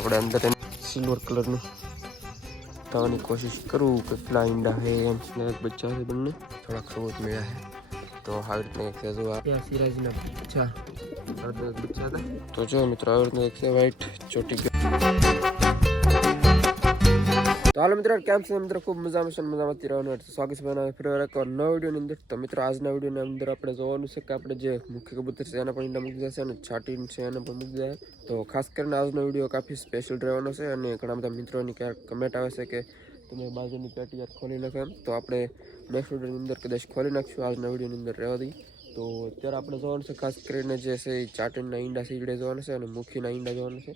આપણે અંદર સિલ્વર કલરનું થવાની કોશિશ કરું કે ઈંડા હે એમ સ્નેક બચ્ચા છે બંને. થોડાક સબૂત મળ્યા છે તો આવી રીતના એક છે જો આ. સિરાજના બચ્ચા. હતા તો જો મિત્રો આવી રીતના એક છે વ્હાઈટ ચોટી તો હાલો મિત્રો, કેમ છે? મિત્રો, ખૂબ મજામાં છે મજામાંથી મજામાં રહેવાનું. એટલે સ્વાગત છે બનાવે ફરી એકવાર નવા વિડીયોની અંદર. તો મિત્રો, આજના વિડીયોની અંદર આપણે જોવાનું છે કે આપણે જે મુખ્ય કબૂતર છે એના પણ ઈંડા મૂકી જશે અને છાટીન છે એને પણ મૂકી જાય તો ખાસ કરીને આજનો વીડિયો કાફી સ્પેશિયલ રહેવાનો છે અને ઘણા બધા મિત્રોની ક્યાંક કમેન્ટ આવે છે કે તમે બાજુની પેટી યાર ખોલી નાખો એમ. તો આપણે નેક્સ્ટ વિડીયોની અંદર કદાચ ખોલી નાખશું આજના વિડીયોની અંદર રહેવા દઈએ તો અત્યારે આપણે જોવાનું છે ખાસ કરીને જે છે એ ચાટીનના ઈંડા સીગડે જોવાના છે અને મુખીના ઈંડા જોવાના છે.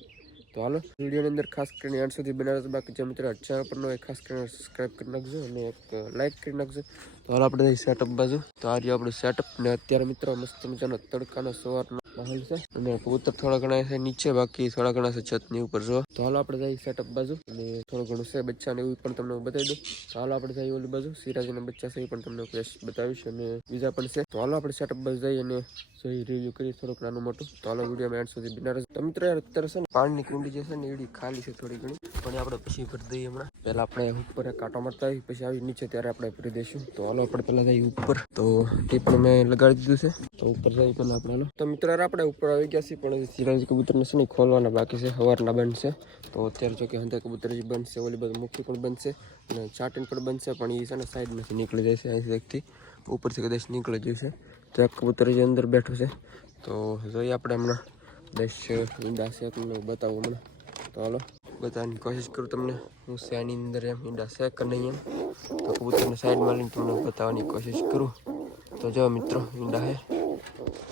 તો હાલો, વિડીયોની અંદર ખાસ કરીને એન્ડ સુધી બનાવજો બાકી જે મિત્રો ચેનલ પરનો એક ખાસ કરીને સબસ્ક્રાઈબ કરી નાખજો અને એક લાઈક કરી નાખજો. તો હાલ, આપણે સેટઅપ બાજુ. તો આ રહ્યું આપણું સેટઅપ ને અત્યારે મિત્રો મસ્ત મજાનો તડકાનો સવારનો માહોલ છે. અને કબૂતર થોડા ઘણા છે નીચે, બાકી થોડા ઘણા છે છતની ઉપર, જો. તો હાલો આપણે જઈએ સેટઅપ બાજુ. અને થોડું ઘણું છે બચ્ચા ને એવું પણ તમને બતાવી દઉં. તો હાલો આપણે જઈએ ઓલી બાજુ. સિરાજીના બચ્ચા છે એ પણ તમને ફ્રેશ બતાવીશ. અને બીજા પણ છે. તો હાલો આપણે સેટઅપ બાજુ જઈએ અને જોઈ રિવ્યુ કરી થોડુંક નાનું મોટું. તો હાલો વીડિયો એન્ડ સુધી બિના. તો મિત્રો યાર, અત્યારે છે ને પાણીની કુંડી જે છે ને એડી ખાલી છે થોડી ઘણી. પણ આપણે પછી ભરી દઈએ હમણાં. પહેલા આપણે ઉપર કાંટો મારતા આવી પછી આવી નીચે ત્યારે આપણે ભરી દઈશું તો હાલો આપણે પહેલા જઈએ ઉપર. તો તે મેં લગાડી દીધું છે. તો ઉપર જઈએ પહેલા આપણે તો મિત્રો આપણે ઉપર આવી ગયા છીએ, પણ સિરાજ કબૂતરને છે ને ખોલવાના બાકી છે સવારના બનશે તો અત્યારે જો કે હંધા કબૂતર બનશે ઓલી બધું મુખી પણ બનશે અને ચાટીન પણ બનશે પણ એ છે ને સાઈડમાંથી નીકળી જાય છે, અહીંથી એકથી ઉપરથી કદાચ નીકળી ગયું છે. તો એક કબૂતરજી અંદર બેઠું છે. તો જોઈએ આપણે હમણાં દસ ઈંડા છે તમને બતાવું હમણાં. તો હાલો, બતાવવાની કોશિશ કરું તમને, હું શેની અંદર એમ ઈંડા શેક નહીં એમ. તો કબૂતરને સાઈડમાં લઈને તમને બતાવવાની કોશિશ કરું. તો જો મિત્રો, ઈંડા છે.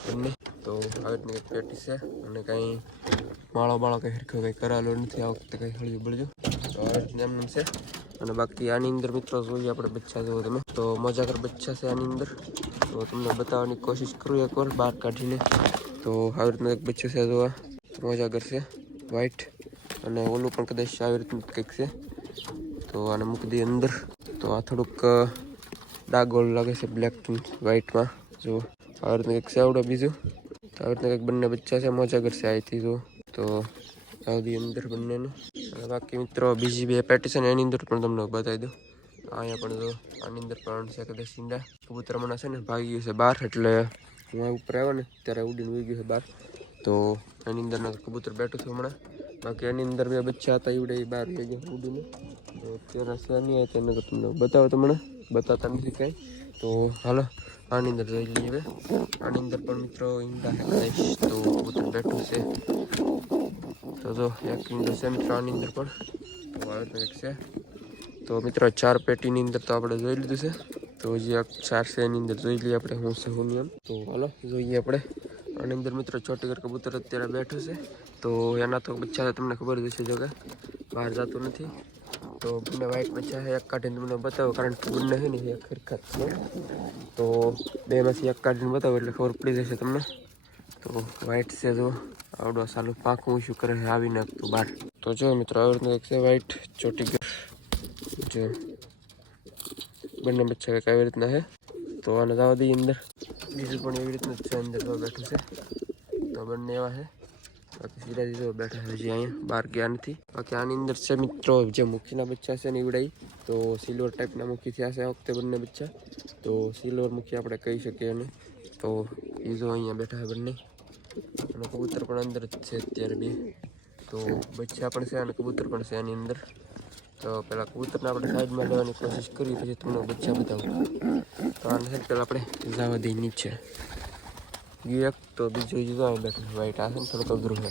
બંને તો આવી રીતની પેટી છે. અને કાંઈ માળો બાળો કંઈ હરખો કંઈ કરાયેલો નથી, આ વખતે કંઈ હળી બળ્યું તો આવી રીતની એમ છે. અને બાકી આની અંદર મિત્રો જોઈએ આપણે બચ્ચા જોવો તમે. તો મજા કર બચ્ચા છે આની અંદર. તો તમને બતાવવાની કોશિશ કરું એકવાર બહાર કાઢીને. તો આવી રીતનું એક બચ્ચું છે જોવા. મજા કરશે. વ્હાઈટ અને ઓલું પણ કદાચ આવી રીતનું કંઈક છે. તો આને મૂકી દઈએ અંદર. તો આ થોડુંક ગોલ્ડ લાગે છે બ્લેક વ્હાઈટમાં જો, આવી રીતનું કંઈક છે આવડો બીજું. તો આવી રીતના બંને બચ્ચા છે, મોજા કરશે અહીંથી તો. તો આવી અંદર બંનેને. બાકી મિત્રો, બીજી બે પેટી છે ને એની અંદર પણ તમને બતાવી દઉં. અહીંયા પણ જો, આની અંદર પણ છે કદાચ ઈંડા કબૂતર મને છે ને ભાગી ગયું છે બહાર, એટલે હું ઉપર આવ્યો ને, ત્યારે ઉડીને ઉઈ ગયું છે બહાર. તો એની અંદર કબૂતર બેઠું છું હમણાં. બાકી એની અંદર બે બચ્ચા હતા એવડે એ બહાર થઈ ગયા ઉડીને. અત્યારે છે નહીં તેને તમને બતાવો તમને બતાવતા નથી કાંઈ. તો હાલો આની અંદર જોઈ લઈએ હવે. આની અંદર પણ મિત્રો ઈંડા છે કદાચ તો કબૂતર બેઠું છે. તો જો, એક ઈંડો છે મિત્રો આની અંદર પણ. તો આવે તો એક છે. તો મિત્રો, ચાર પેટીની અંદર તો આપણે જોઈ લીધું છે. તો એક ચાર છે એની અંદર જોઈ લઈએ આપણે હું છે, હું નહીં એમ. તો હાલો, જોઈએ આપણે. આની અંદર મિત્રો ચોટીગર કબૂતર અત્યારે બેઠું છે. તો એના તો બચ્ચા તમને ખબર જ હશે જો કે બહાર જતું નથી. તો બંને વ્હાઈટ બચ્ચા છે, એક કાઢીને તમને બતાવો, કારણ કે બંને છે ને એક ખરખા જ છે તો બેમાંથી એક કાઢીને બતાવો, એટલે ખબર પડી જશે તમને. તો વ્હાઈટ છે જો, આવડો સાલું પાંખું શું કરે છે, આવી નાખતું બહાર તો જો મિત્રો આવી રીતનું છે વ્હાઈટ ચોટીગર જો, બંને બચ્ચા કંઈક આવી રીતના છે. તો આને જવા દઈએ અંદર. બીજું પણ એવી રીતનું જ છે, અંદર બેઠું છે. તો બંને એવા છે. બાકી સીધા સીધો બેઠા હજી અહીંયા, બહાર ગયા નથી. બાકી આની અંદર છે મિત્રો, જે મુખીના બચ્ચા છે ને ઈવડાઈ તો સિલ્વર ટાઈપના મુખી થયા છે આ વખતે બંને બચ્ચા. તો સિલ્વર મુખી આપણે કહી શકીએ એને. તો એ અહીંયા બેઠા છે બંને. અને કબૂતર પણ અંદર જ છે અત્યારે બે. તો બચ્ચા પણ છે અને કબૂતર પણ છે આની અંદર. તો પેલા કબૂતરને આપણે સાઈડમાં લેવાની કોશિશ કરી પછી તમને બચ્ચા બતાવું. તો આને પહેલાં આપણે જવા દઈ નીચે. ગયું એક તો બીજું જુદો અહીં બેઠું છે વ્હાઈટ આ છે ને થોડુંક અઘરું છે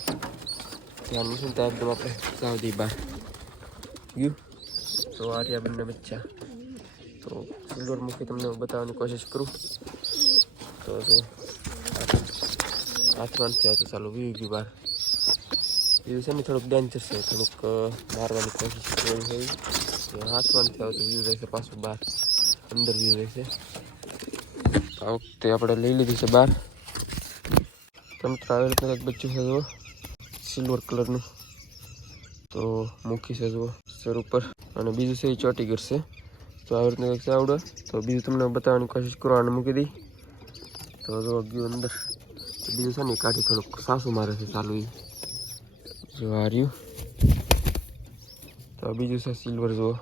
ધ્યાન છે ને ત્યાં એકદમ આપણે જવા દઈએ બહાર ગયું તો આ રહ્યા બંને બચ્ચા તો સિલ્વર મૂકી તમને બતાવવાની કોશિશ કરું તો જો હાથમાં નથી આવતું ચાલુ વી ગયું બહાર વ્યૂ છે ને થોડુંક ડેન્જર છે થોડુંક અ, મારવાની કોશિશ કરી હોય તો હાથમાં નથી આવતું વ્યૂ રહેશે પાછું બહાર અંદર વ્યૂ રહેશે આ વખતે આપણે લઈ લીધી છે બહાર તમે આવી રીતના એક બચ્ચું છે જુઓ સિલ્વર કલરનું તો મૂકી છે જુઓ સર ઉપર. અને બીજું છે એ ચોટી કરશે તો આવી રીતના કંઈક છે આવડે. તો બીજું તમને બતાવવાની કોશિશ કરો અને મૂકી દઈ. તો જો ગયું અંદર. તો બીજું છે ને કાઢી થોડુંક સાસુ મારે છે ચાલુ એ જો આ રહ્યું. તો બીજું છે સિલ્વર જુઓ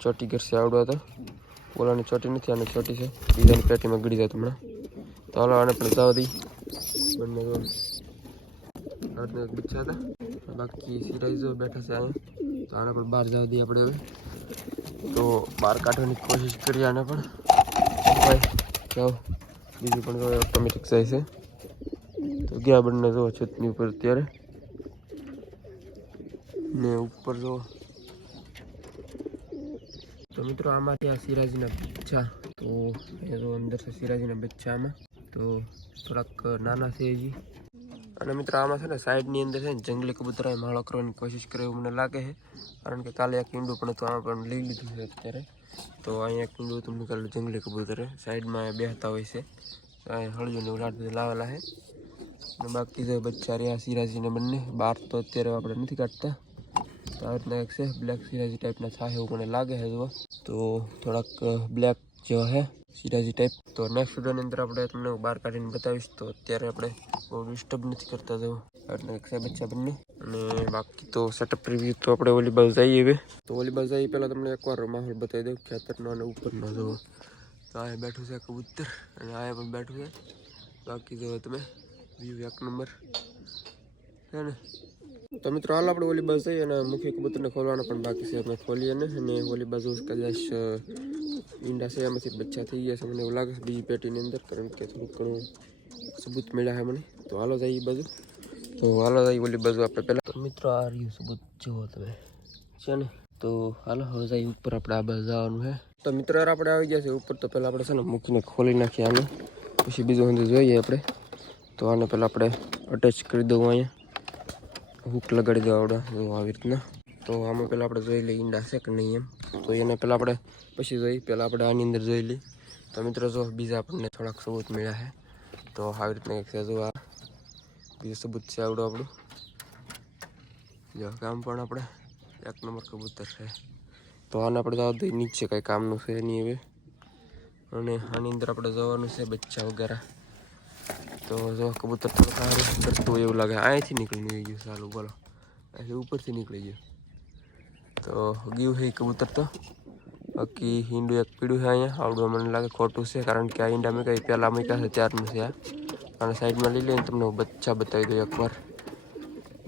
ચોટી કરશે આવડો તો. ઓલાની ચોટી નથી, આની ચોટી છે. બીજાની પેટીમાં ગળી જાય તમને તો હાલો, આને પણ જવા દઈ. બંને એક બચ્ચા હતા. બાકી સિરાઈઝો બેઠા છે અહીંયા. તો આને પણ બહાર જવા દઈએ આપણે હવે. તો બહાર કાઢવાની કોશિશ કરીએ આને પણ ભાઈ બીજું પણ ઓટોમેટિક જાય છે. તો ગયા બંને જો છતની ઉપર અત્યારે. ને ઉપર જો તો મિત્રો, આમાંથી આ સિરાજીના બચ્ચા તો અંદર છે સિરાજીના બચ્ચા આમાં તો થોડાક નાના છે હજી. અને મિત્રો આમાં છે ને સાઈડની અંદર છે ને જંગલી કબૂતરાએ માળો કરવાની કોશિશ કરે એવું મને લાગે છે. કારણ કે કાલે એક ઈંડું પણ હતું, આમાં પણ લઈ લીધું છે અત્યારે. તો અહીંયા એક ઈંડું હતું નીકળેલું જંગલી કબૂતરે. સાઈડમાં બેહતા હોય છે. હળિયું ને ઉલાટ લાવેલા છે. અને બાકી જે બચ્ચા રહ્યા સિરાજીને બંને. બહાર તો અત્યારે આપણે નથી કાઢતા. તો આ રીતના એક છે, બ્લેક સિરાજી ટાઈપના થાય એવું મને લાગે છે તો થોડાક બ્લેક જેવા છે. સિરાજી ટાઈપ તો નેક્સ્ટ વિડીયોની અંદર આપણે તમને બહાર કાઢીને બતાવીશ, તો અત્યારે આપણે બહુ ડિસ્ટર્બ નથી કરતા જવું એટલે છે બચ્ચા બંને. અને બાકી તો સેટઅપ રિવ્યુ તો આપણે ઓલી બાજુ જઈએ હવે. તો ઓલી બાજુ પહેલાં તમને એકવાર માહોલ બતાવી દઉં ખેતરનો અને ઉપરનો જવો તો આ બેઠું છે કબૂતર, અને આ પણ બેઠું છે. બાકી જો તમે વ્યૂ એક નંબર હે ને? તો મિત્રો, હાલ આપણે ઓલી બાજુ જઈએ અને મુખ્ય કબૂતરને ખોલવાનો પણ બાકી છે. અમે ખોલીએ ને અને ઓલી બાજુ કદાચ ઈંડા છે, એમાંથી બચ્ચા થઈ ગયા છે. મને એવું લાગે છે બીજી પેટીની અંદર, કારણ કે થોડુંક ઘણું સબૂત મળ્યા છે મને. તો હાલો જઈએ બાજુ. તો હાલો જઈએ ઓલી બાજુ આપણે પહેલાં. મિત્રો, આ રહ્યું સબૂત. જુઓ તમે. છે ને? તો હાલો, હવે જઈએ ઉપર આપણે આ બાજુ જવાનું છે. તો મિત્રો આપણે આવી ગયા છે ઉપર. તો પહેલાં આપણે છે ને મૂકીને ખોલી નાખીએ આને. પછી બીજું અંદર જોઈએ આપણે. તો આને પહેલાં આપણે અટેચ કરી દઉં અહીંયા. હુક લગાડી દો આવડે જો આવી રીતના. તો આમાં પહેલાં આપણે જોઈ લઈએ ઈંડા છે કે નહીં એમ. તો એને પહેલાં આપણે પછી જોઈ પહેલાં આપણે આની અંદર જોઈ લઈએ. તો મિત્રો જો, બીજા આપણને થોડાક સબૂત મળ્યા છે. તો આવી રીતના એક છે જો આ. બીજું સબૂત છે આવડું આપણું. જો કામ પણ આપણે એક નંબર કબૂતર છે. તો આને આપણે જવા દઈએ, નીચે કાંઈ કામનું છે નહીં હવે. અને આની અંદર આપણે જવાનું છે બચ્ચા વગેરે. તો જો કબૂતર થોડું સારું હોય એવું લાગે. અહીંથી નીકળી ગયું સારું બોલો. અહીંથી ઉપરથી નીકળી ગયું. તો ગયું છે કબૂતર તો. બાકી ઈંડું એક પીડું છે અહીંયા. આવડું મને લાગે ખોટું છે, કારણ કે આ ઈંડા મેં કંઈ પહેલાં મૂક્યા છે, ત્યારનું છે આ. અને સાઈડમાં લઈ લઈને તમને બચ્ચા બતાવી દઉં એકવાર.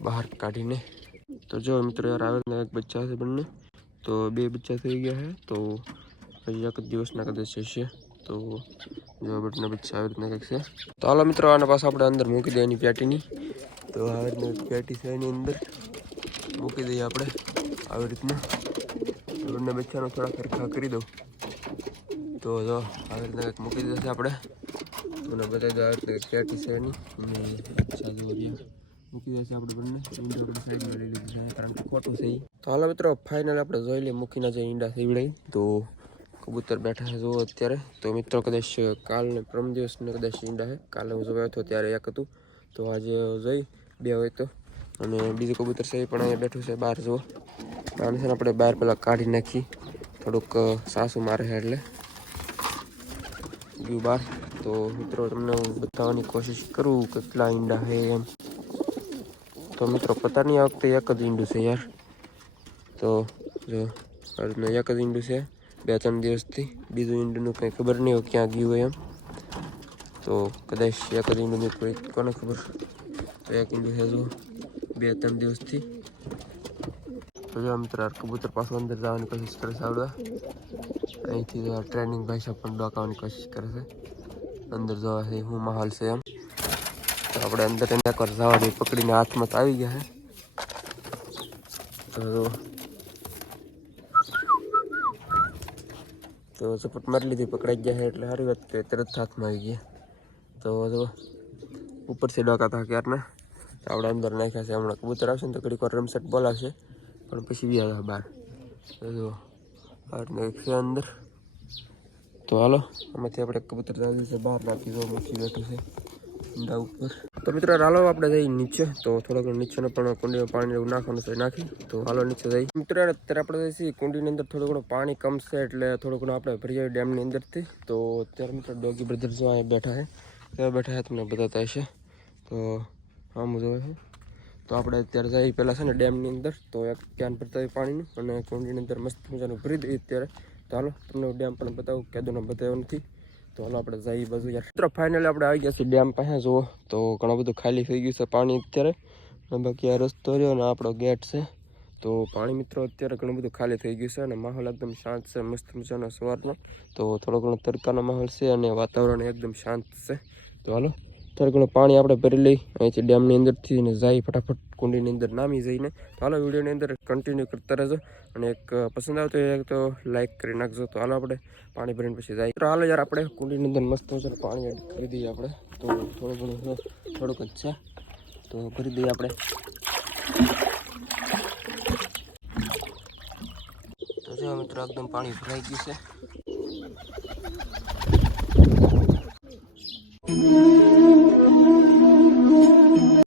બહાર કાઢીને. તો જો મિત્રો યાર આવેલા એક બચ્ચા છે બંને. તો બે બચ્ચા થઈ ગયા છે તો હજી એક દિવસના કદાચ હશે. તો જો બંને પછી આવી રીતના કંઈક છે. તો હાલો મિત્રો, આના પાસે આપણે અંદર મૂકી દઈએ એની પેટીની. તો આવી રીતના પેટી છે એની અંદર. મૂકી દઈએ આપણે આવી રીતના બંને બચ્ચાનો થોડા ખરખા કરી દઉં. તો જો આવી રીતના કંઈક મૂકી દેશે આપણે. મને બધા આવી રીતના પેટી છે એની. બચ્ચા જો મૂકી દેશે આપણે બંને. ઈંડા આપણે સાઈડમાં લઈ લીધી છે. કારણ કે ખોટું છે. તો હાલો મિત્રો ફાઇનલ આપણે જોઈ લઈએ મૂકીને જે ઈંડા સીવડાઈ. તો કબૂતર બેઠા છે જુઓ અત્યારે. તો મિત્રો કદાચ કાલને પરમ દિવસને કદાચ ઈંડા છે. કાલે હું જોયો હતો ત્યારે એક હતું. તો આજે જોઈ, બે હોય તો. અને બીજું કબૂતર છે એ પણ અહીંયા બેઠું છે બહાર, જુઓ. આને છે ને આપણે બહાર પહેલાં કાઢી નાખી. થોડુંક સાસુ મારે છે એટલે. ગયું બહાર. તો મિત્રો તમને હું બતાવવાની કોશિશ કરું કેટલા ઈંડા છે એમ. તો મિત્રો પતા નહીં આ વખતે એક જ ઈંડું છે યાર. તો જો એક જ ઈંડું છે. બે ત્રણ દિવસથી. બીજું ઈંડુનું કંઈ ખબર નહીં હોય ક્યાં ગયું હોય એમ. તો કદાચ એક જ ઈંડુનું કોઈ કોને ખબર? તો એક ઈંડું છે બે ત્રણ દિવસથી. તો જો મિત્ર કબૂતર પાછું અંદર જવાની કોશિશ કરે છે આવડવા અહીંથી ટ્રેનિંગ સાહેબ પણ ડોકાવાની કોશિશ કરે છે. અંદર જવા છે, હું માહોલ છે એમ. તો આપણે અંદર એને એકવાર જવા દઈએ પકડીને હાથમાં આવી ગયા છે. તો તો ઝપટ મારી લીધી, પકડાઈ ગયા છે એટલે સારી વાત કે તરત હાથમાં આવી ગયા. તો જો, ઉપરથી ડોકા હતા ક્યારના આપણે અંદર નાખ્યા છે. હમણાં કબૂતર આવશે ને તો ઘડીક વાર રમસેટ બોલાવશે. પણ પછી બી આવ્યા બહાર. તો જો આ રીતના એક છે અંદર. તો હાલો, આમાંથી આપણે કબૂતર જાવી છે, બહાર નાખી દો મૂકી બેઠું છે. ઈંડા ઉપર. તો મિત્રો, હાલો આપણે જઈએ નીચે. તો થોડોક નીચેનો પણ કુંડીમાં પાણી એવું નાખવાનું છે, નાખી. તો હાલો નીચે જઈ મિત્રો, અત્યારે આપણે જઈશું કુંડીની અંદર થોડું ઘણું પાણી કમ છે એટલે થોડું ઘણું આપણે ભરી ડેમની અંદરથી. તો અત્યારે મિત્રો, ડોગી બ્રધર જો અહીંયા બેઠા છે. ત્યાં બેઠા છે તમને બતાતા હશે. તો આમ જોવે છે. તો આપણે અત્યારે જઈએ પહેલાં છે ને ડેમની અંદર. તો એક ક્યાન ભરતા પાણીનું અને કુંડીની અંદર મસ્ત મજાનું ભરી દઈએ અત્યારે. હાલો, તમને ડેમ પણ બતાવું. કેદોનો બતાવ્યો નથી. તો હાલો આપણે જઈએ બાજુ યાર. મિત્રો ફાઇનલી આપણે આવી ગયા છીએ ડેમ પાસે. જુઓ, તો ઘણું બધું ખાલી થઈ ગયું છે પાણી અત્યારે. બાકી આ રસ્તો રહ્યો અને આપણો ગેટ છે. તો પાણી મિત્રો, અત્યારે ઘણું બધું ખાલી થઈ ગયું છે અને માહોલ એકદમ શાંત છે, મસ્ત મજાનો સવારનો. તો થોડો ઘણો તડકાનો માહોલ છે અને વાતાવરણ એકદમ શાંત છે. તો હાલો. થોડું ઘણું પાણી આપણે ભરી લઈ, અહીંથી ડેમની અંદરથી ને જાય ફટાફટ કુંડીની અંદર નામી જઈને. તો હાલો વિડીયોની અંદર કન્ટિન્યુ કરતા રહેજો. અને એક પસંદ આવતો હોય તો લાઈક કરી નાખજો. તો હાલો આપણે પાણી ભરીને પછી જાય. તો હાલો યાર આપણે કુંડીની અંદર મસ્ત છે પાણી એડ કરી દઈએ આપણે. તો થોડું ઘણું થોડુંક જ છે. તો કરી દઈએ આપણે. તો જો મિત્રો, એકદમ પાણી ભરાઈ ગયું છે.